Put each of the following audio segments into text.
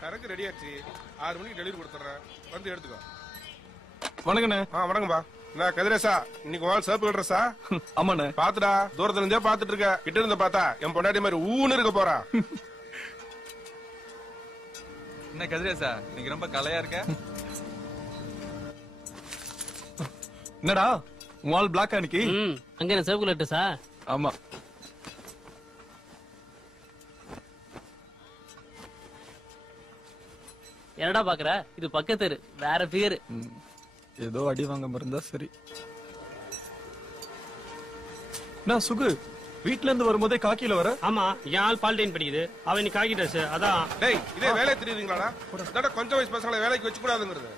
சரக்கு ரெடி ஆச்சு. 6 மணிக்கு டெலிவரி கொடுத்துறேன், வந்து எடுத்துக்கோ. வணக்கண்ணே. வணக்கம்பா. நான் கதிரேசா, இன்னைக்கு உன் சிவப்பு கட்டுறசா? ஆமாண்ணே. பாத்துடா, தூரத்துல இருந்தே பாத்துட்டு இருக்க, கிட்ட இருந்து பார்த்தா என் பொண்டாட்டி மாதிரி ஊன்னு இருக்க போறா. என்ன கதிரேசா, நீங்க ரொம்ப கலையா இருக்க. என்னடா வால் பிளாக் அன்னைக்கு? அங்க என்ன சிவப்பு கட்டுறசா? ஆமா. என்னடா பாக்குற? இது பக்கத்து வேற பேரு. ஏதோ அடி வாங்க இருந்தா சரி. நான் சுகு வீட்ல இருந்து வரும்போதே காக்கில வர. ஆமா, என் ஆள் பால்டைன் படிக்குது, அவன் நீ காக்கி ட்ரெஸ். அதான். டேய், இதே வேலை தெரியுதுங்களாடா? கொஞ்சம் வயசு பசங்களை வேலைக்கு வச்சு கூடாதுங்கிறது.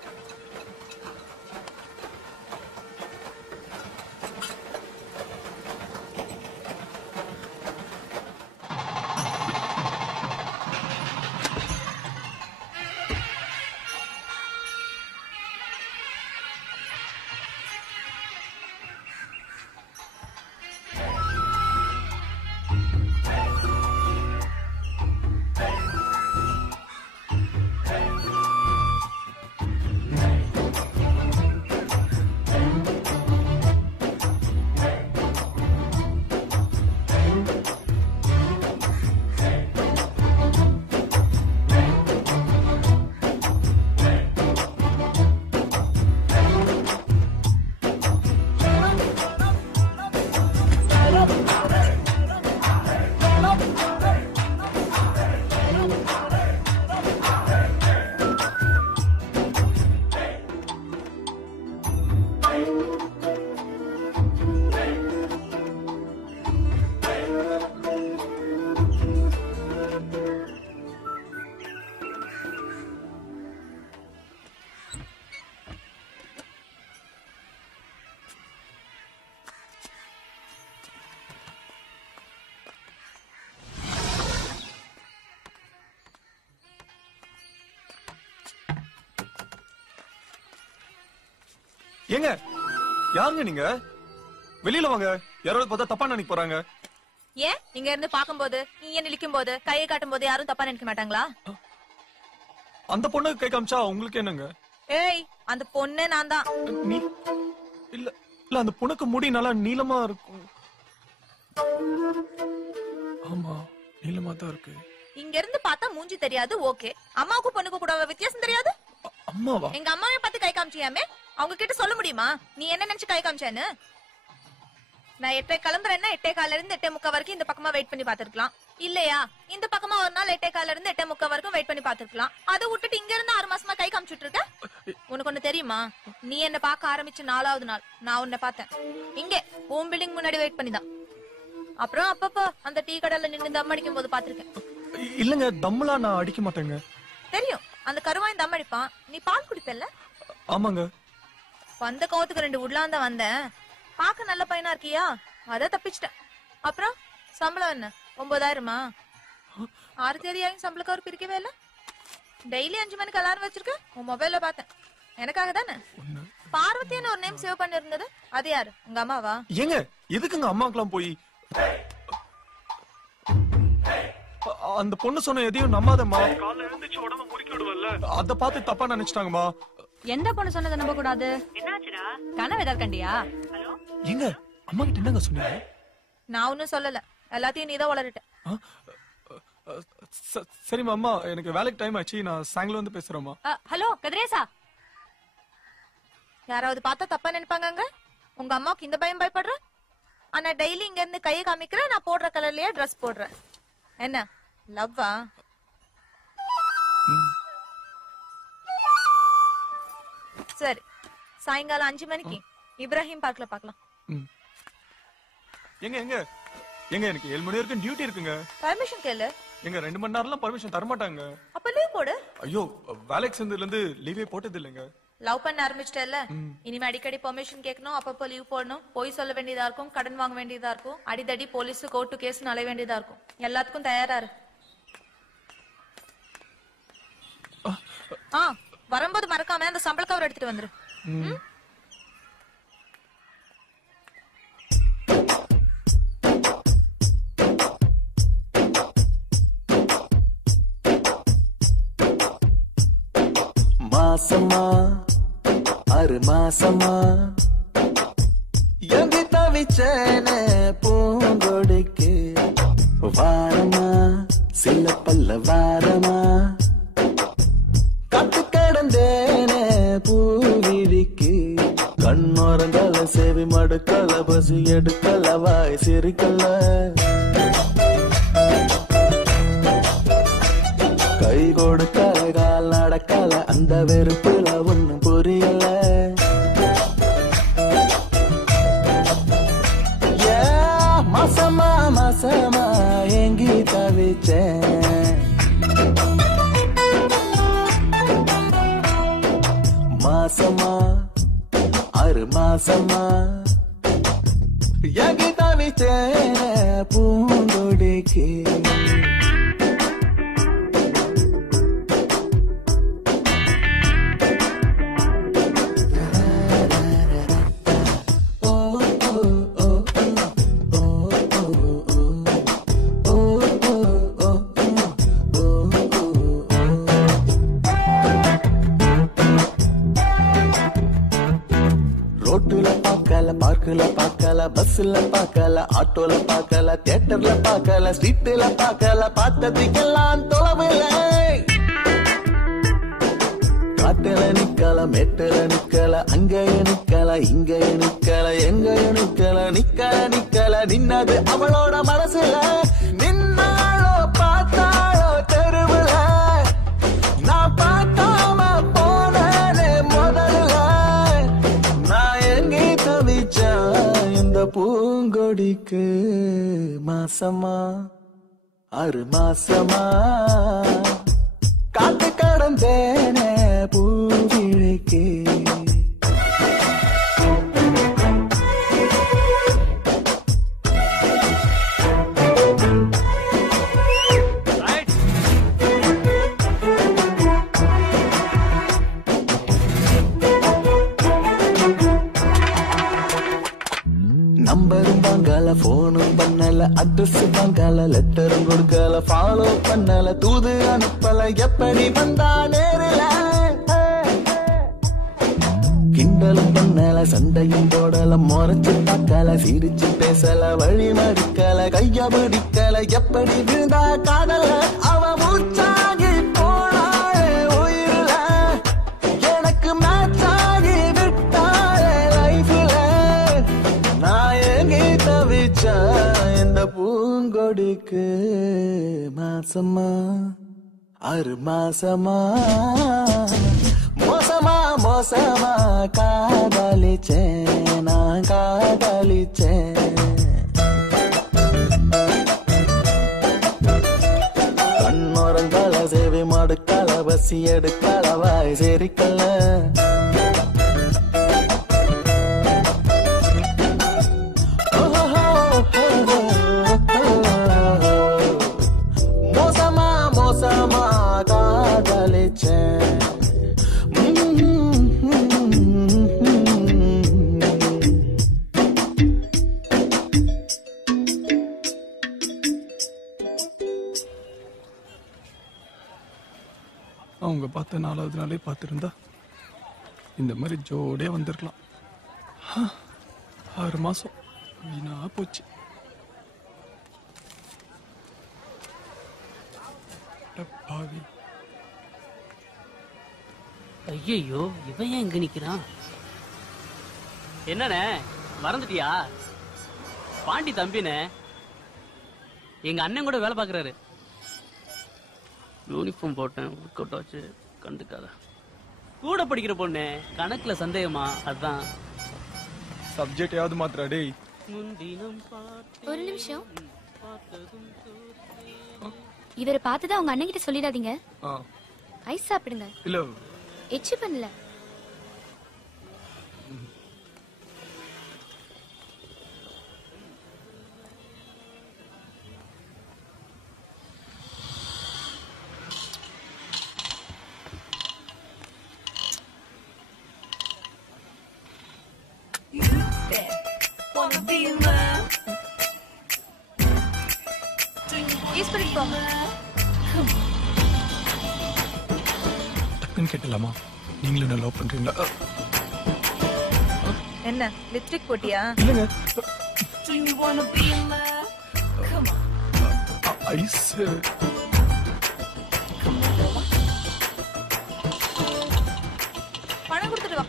ஏங்க யாருங்க நீங்க? வெளியில வாங்க, யாராவது பார்த்தா தப்பா நினைக்க போறாங்க. ஏன் இங்க இருந்து பாக்கும்போது, நீ நிக்கும் போது, கையை காட்டும் போது யாரும் தப்பா நினைக்க மாட்டாங்களா? அந்த பொண்ணு கை காமிச்சா உங்களுக்கு என்னங்க? ஏய், அந்த பொண்ணே நான் தான். நீ இல்ல இல்ல, அந்த பொண்ணுக்கு முடி நல்லா நீளமா இருக்கும். ஆமா, நீளமா தான் இருக்கு. இங்க இருந்து பார்த்தா மூஞ்சி தெரியாது, ஓகே. அம்மாவுக்கும் பொண்ணுக்கு கூட வித்தியாசம் தெரியாது. அம்மாவா? எங்க அம்மாவை பார்த்து கை காமிச்சியாமே, அவங்க கிட்ட சொல்ல முடியுமா நீ என்ன நினைச்சு கை காமிச்சேன்னு? நான் 8 கிளம்புறேன்னா 8:15 இருந்து 8:45 வரைக்கும் இந்த பக்கமா வெயிட் பண்ணி பாத்துருக்கலாம். இல்லையா, இந்த பக்கமா ஒரு நாள் 8:15 இருந்து 8:45 வரைக்கும் வெயிட் பண்ணி பாத்துருக்கலாம். அதை விட்டுட்டு இங்க இருந்து 6 மாசமா கை காமிச்சுட்டு இருக்க. உனக்கு ஒண்ணு தெரியுமா? நீ என்ன பார்க்க ஆரம்பிச்ச 4வது நாள் நான் உன்னை பார்த்தேன், இங்க ஹோம் பில்டிங் முன்னாடி வெயிட் பண்ணிதான். அப்புறம் அப்பப்போ அந்த டீ கடையில நின்று தம் அடிக்கும் போது பாத்திருக்கேன். இல்லங்க, தம்லாம் நான் அடிக்க மாட்டேங்க. தெரியும், அந்த கருவாய் தம் அடிப்பான். நீ பால் குடிப்பல்ல? ஆமாங்க. வந்த கோவத்துக்கு 2 உட்லான் தான் வந்தேன். பாக்க நல்ல பையனா இருக்கியா, அத தப்பிச்சிட்டேன். அப்புறம் சம்பளம் என்ன 9,000மா? 6 தேதி ஆகும் சம்பளக்கு அவர் பிரிக்கவே இல்ல. டெய்லி 5 மணிக்கு அலாரம் வச்சிருக்க, உன் மொபைல்ல பார்த்தேன். எனக்காக தானே? 1 பார்வதின்னு ஒரு நேம் சேவ் பண்ணிருந்தது அது யாரு? உங்க அம்மாவா? ஏங்க எதுக்குங்க அம்மாக்கெல்லாம் போய் அந்த பொண்ணு சொன்ன எதையும் நம்பாதம்மா. காலைல எழுந்திருச்சு உடம்ப முறுக்கி விடுவல்ல, அத பார்த்து தப்பா நினைச்சிட்டாங்கம்மா. எந்த பொண்ணு சொன்னதை நம்ப கூடாது. என்னாச்சுடா? கனவு ஏதாவது கண்டியா? ஏங்க அம்மா கிட்ட என்னங்க சொன்னீங்க? நான் ஒன்னும் சொல்லல, எல்லாத்தையும் நீதான் வளரட்ட. சரிம்மா, அம்மா எனக்கு வேலைக்கு டைம் ஆச்சு, நான் சாயங்காலம் வந்து பேசுறேம்மா. ஹலோ கதிரேசா, யாராவது பார்த்தா தப்பா நினைப்பாங்க. உங்க அம்மாவுக்கு இந்த பயம் பயப்படுற? ஆனா டெய்லி இங்க இருந்து கையை காமிக்கிறேன், நான் போடுற கலர்லயே ட்ரெஸ் போடுறேன். என்ன லவ்வா? சரி, சாயங்காலம் 5 மணிக்கு இப்ராஹிம் பார்க்ல பார்க்கலாம். எங்க எங்க எங்க எனக்கு 7 மணி வரைக்கும் டியூட்டி இருக்குங்க. பர்மிஷன் கேளு. எங்க 2 மணி நேரம்லாம் பர்மிஷன் தர மாட்டாங்க. அப்ப லீவ் போடு. ஐயோ, வேலைக்கு சேர்ந்ததுல இருந்து லீவே போட்டது இல்லைங்க. லவ் பண்ண ஆரம்பிச்சிட்டல, இனிமே அடிக்கடி பெர்மிஷன் கேட்கணும், அப்பப்போ லீவ் போடணும், போய் சொல்ல வேண்டியதா இருக்கும், கடன் வாங்க வேண்டியதா இருக்கும், அடிதடி போலீஸ் கோர்ட்டு கேஸ் அலைய வேண்டியதா இருக்கும். எல்லாத்துக்கும் தயாரா இரு. வரும்போது மறக்காம அந்த சம்பள கவர் எடுத்துட்டு வந்துரு. மாசமா 6 மாசமா எங்க தவிச்சேனே பூங்கொடிக்கு வாரமா சில பல்ல வாரமா கத்து கிடந்தேனே பூவிழிக்கு கண்ணோரங்கல செவி மடுக்கல பசி எடுக்கல வாய் சிரிக்கல கை கொடுக்கல கால் நடக்கல அந்த வெறுப்புல ஒண்ணும் புரியல. மாசமா மாசமா எங்கி தவிச்சேன். மாசமா 6 மாசமா எங்கி தவிச்சேன் பூங்கொடிக்கு. பார்க்கல பார்க்கல பஸ்ல பார்க்கல ஆட்டோல பார்க்கல தியேட்டர்ல பார்க்கல ஸ்ட்ரீட்ல பார்க்கல பார்த்ததுக்கெல்லாம் தொலைவில்லை. காட்டுல நிக்கல மேட்டுல நிக்கல அங்கேய நிக்கல இங்கேய நிக்கல எங்கேய நிக்கல நிக்கல நின்னது அவளோட மனசுல. நின்னாளோ பார்த்தாளோ தெருவுல நான் பார்க்காம போனே முதல்ல. நான் எங்கே தவிச்சேன் இந்த பூங்கொடிக்கு. மாசமா 6 மாசமா காத்து கடந்தேனே பூவிழிக்கு. நம்பரும் வாங்கல போனும் பண்ணல அட்ரஸ் வாங்கல லெட்டரும் கொடுக்கல ஃபாலோ பண்ணல தூது அனுப்பல எப்படி வந்தா நேரில. கிண்டலும் பண்ணல சண்டையும் போடல முறைச்சு பார்க்கல சிரிச்சு பேசல வழி மறிக்கல கைய பிடிக்கல எப்படி விழுந்தா காதல. அவ மூச்சாகி போனாலே உயிரில எனக்கு மேட்சாகி விட்டாலே லைஃப்ல. நான் எங்கே தவிச்சா இந்த பூங்கொடிக்கு. மாசமா 6 மாசமா மோசமா மோசமா காதலிச்சேன் நான் காதலிச்சேன். கண்ணோரங்கல சேவை மடுக்கல பசி எடுக்கல வாய் சேரிக்கல. மோசமா மோசமா காதலிச்சேன். பக்கத்து 4வது நாளே பார்த்திருந்தா இந்த மாதிரி ஜோடியா வந்திருக்கலாம். 6 மாசம் வீணா போச்சு. பாவி. ஐயோ இவன் ஏன் இங்க நிக்கிறான்? என்னண்ணே மறந்துட்டியா? பாண்டி தம்பினே, எங்க அண்ணன் கூட வேலை பாக்குறாரு. யூனிஃபார்ம் போட்டேன், ஒர்க் அவுட் ஆச்சு, கண்டுக்காத. கூட படிக்கிற பொண்ணு, கணக்குல சந்தேகமா, அதான். சப்ஜெக்ட் யாவது மாத்திரா டேய். ஒரு நிமிஷம். இவரை பார்த்ததா உங்க அண்ணன் கிட்ட சொல்லிடாதீங்க. ஐஸ் சாப்பிடுங்க. இல்ல எச்சு பண்ணல. டக்குன்னு கேட்டலாமா? நீங்களும் என்ன லவ் பண்றீங்களா? என்ன லிப்ஸ்டிக் போட்டியா? இல்லங்க. ஐஸ். பணம் கொடுத்துட்டு வா.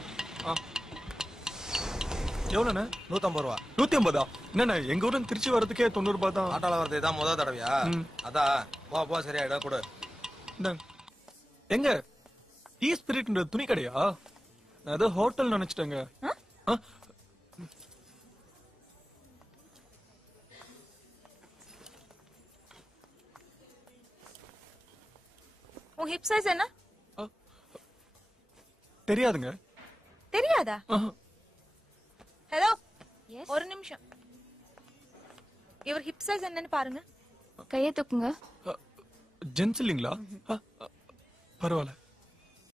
எவ்வளவுண்ணே? 150 ரூபா. 150? என்னண்ணே எங்க ஊர்ல திருச்சி வரதுக்கே 90 ரூபாய் தான். ஆட்டோல வரது தான் முதல் தடவையா? அதான் போ சரியாயிடும் கொடு. எங்க டீ ஸ்பிரிட்ன்ற துணி கடையா? நான் ஏதோ ஹோட்டல் நினைச்சிட்டேங்க. உன் ஹிப் சைஸ் என்ன? தெரியாதுங்க. தெரியாதா? ஹலோ, ஒரு நிமிஷம். இவர் ஹிப் சைஸ் என்னன்னு பாருங்க. கையை தூக்குங்க. ஜென்ஸ் இல்லீங்களா? பரவாயில்ல.